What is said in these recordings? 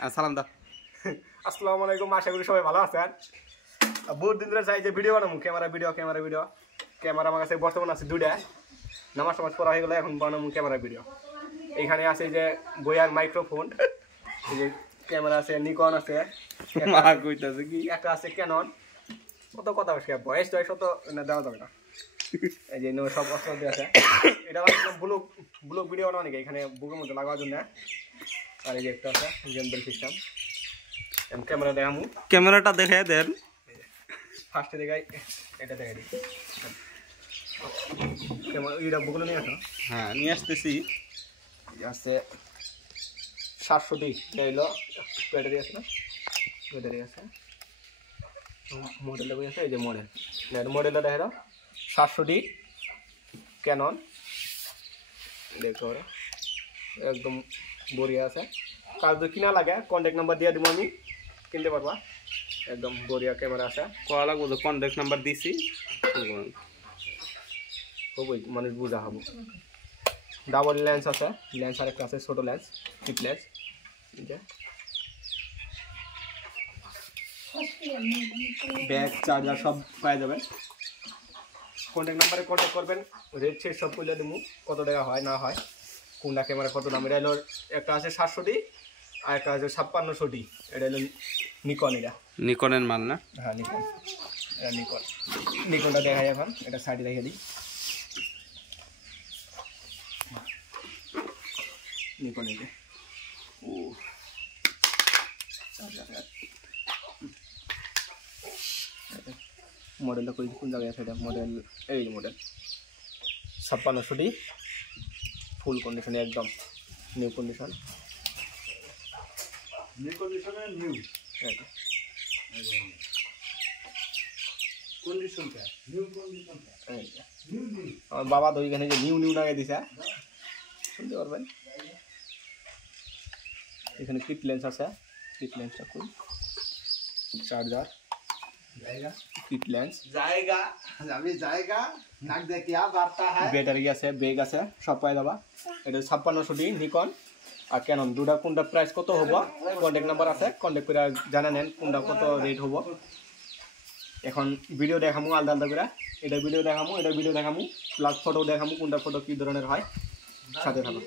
সালাম দাও। আসসালামু আলাইকুম, আশা করি সবাই ভালো আছেন। বহুত দিন ধরে চাই যে ভিডিও বানাবো, ক্যামেরা ভিডিও। ক্যামেরা আমার কাছে বর্তমান আছে দুইটা, নামাজ টামাজ পড়া হয়ে গেলে এখন বানাবো ক্যামেরা ভিডিও। এইখানে আছে যে বইয়ার মাইক্রোফোন, এই যে ক্যামেরা আছে, নিকন আছে, একটা আছে ক্যানন। কত কথা বয়স টয়স তো দেওয়া যাবে না। এই যে সব অস্ত্র দিয়ে আছে। এটা ব্লগ ভিডিও বানাবো নাকি, এখানে বুকের মধ্যে লাগানোর জন্য। আর এই যে একটা আছে জেম্বেল সিস্টেম। ক্যামেরা দেখামু, ক্যামেরাটা দেখে দেন। ফার্স্টে দেখাই, এটা দেখাই দিই। এইটা বুকগুলো নিয়ে আসো। হ্যাঁ, নিয়ে আসতেছি। আছে 700D এলো, ব্যাটারি আছে না, ব্যাটারি আছে। মডেলটা বই আছে, এই যে মডেলটা দেখা দাও। 700D ক্যানন, দেখো ওরা একদম বড়িয়া আছে। কাজ তো কিনা লাগে, কন্ট্যাক্ট নাম্বার দিয়ে দেবো, আমি কিনতে পারবা। একদম বড়িয়া ক্যামেরা আছে। কয়া লাগবো তো, কন্ট্যাক্ট নাম্বার দিছি, হবই মানুষ বুঝা হবো। ডাবল লেন্স আছে, লেন্স আরেকটা আছে ছোট লেন্স, টিপ লেন্স। ব্যাগ চার্জার সব পাওয়া যাবে। কন্ট্যাক্ট নাম্বারে কন্ট্যাক্ট করবেন, রেট সেট সব করলে দেবো, কত টাকা হয় না হয়, কোনটা ক্যামেরা কত দাম। এটা হলো একটা আছে 700D আর একটা আছে 5600D। এটা হলো নিকন, এটা নিকনের মাল না? হ্যাঁ নিকন, এটা নিকনটা দেখাই এখন। এটা সাইডে রেখে দিই। নিকন এই যে ও মডেলটা কোন জায়গায় আছে? এটা মডেল, এই মডেল 5600D, ফুল কন্ডিশনে, একদম নিউ কন্ডিশন। আমার বাবা তো ওইখানে যে নিউ লাগিয়ে দিছে, শুনতে পারবেন। এখানে কিট লেন্স আছে, কিট লেন্সটা খুব, চার্জার, কিট লেন্স, ব্যাটারি আছে, ব্যাগ আছে, সব পাই যাবা। এটা 5600D নিকন আর ক্যানন, দুটা কোনটা প্রাইস কত হবো, কন্ট্যাক্ট নাম্বার আছে, কন্ট্যাক্ট করে জানা নেন কোনটা কত রেট হবো। এখন ভিডিও দেখামু আলাদা করে, এটা ভিডিও দেখামু প্লাস ফটো দেখামু, কোনটা ফটো কি ধরনের হয়, সাথে থাকো।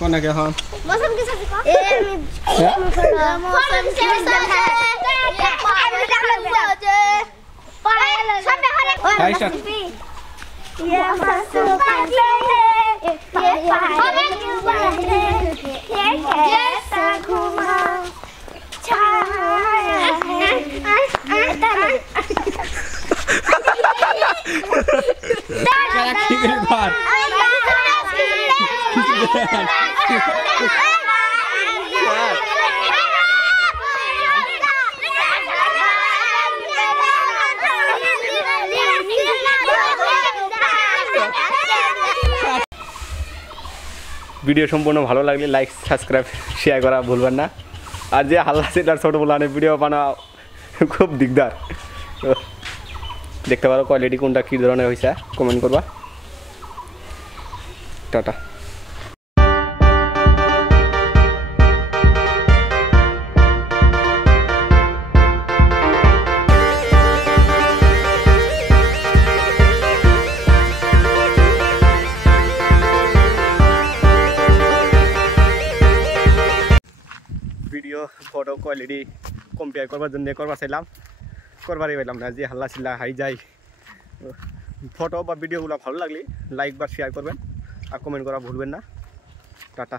कौन है क्या? हाँ मौसम के साथ मौसम से ভিডিও সম্পূর্ণ ভালো লাগলে লাইক সাবস্ক্রাইব শেয়ার করা ভুলবেন না। আর যে হাল্লা সেটার ছোটো বলানে ভিডিও বানা খুব দিকদার, দেখতে পারো কোয়ালিটি কোনটা কী ধরনের হয়েছে, কমেন্ট করবা। Tata. Video photo quality compare করবার জন্য চাইলাম, করবারই পাইলাম না। যে হাল্লা চিল্লা হাই যাই, ফটো বা ভিডিওগুলো ভালো লাগলে লাইক বা শেয়ার করবেন আর কমেন্ট করা ভুলবেন না। টাটা।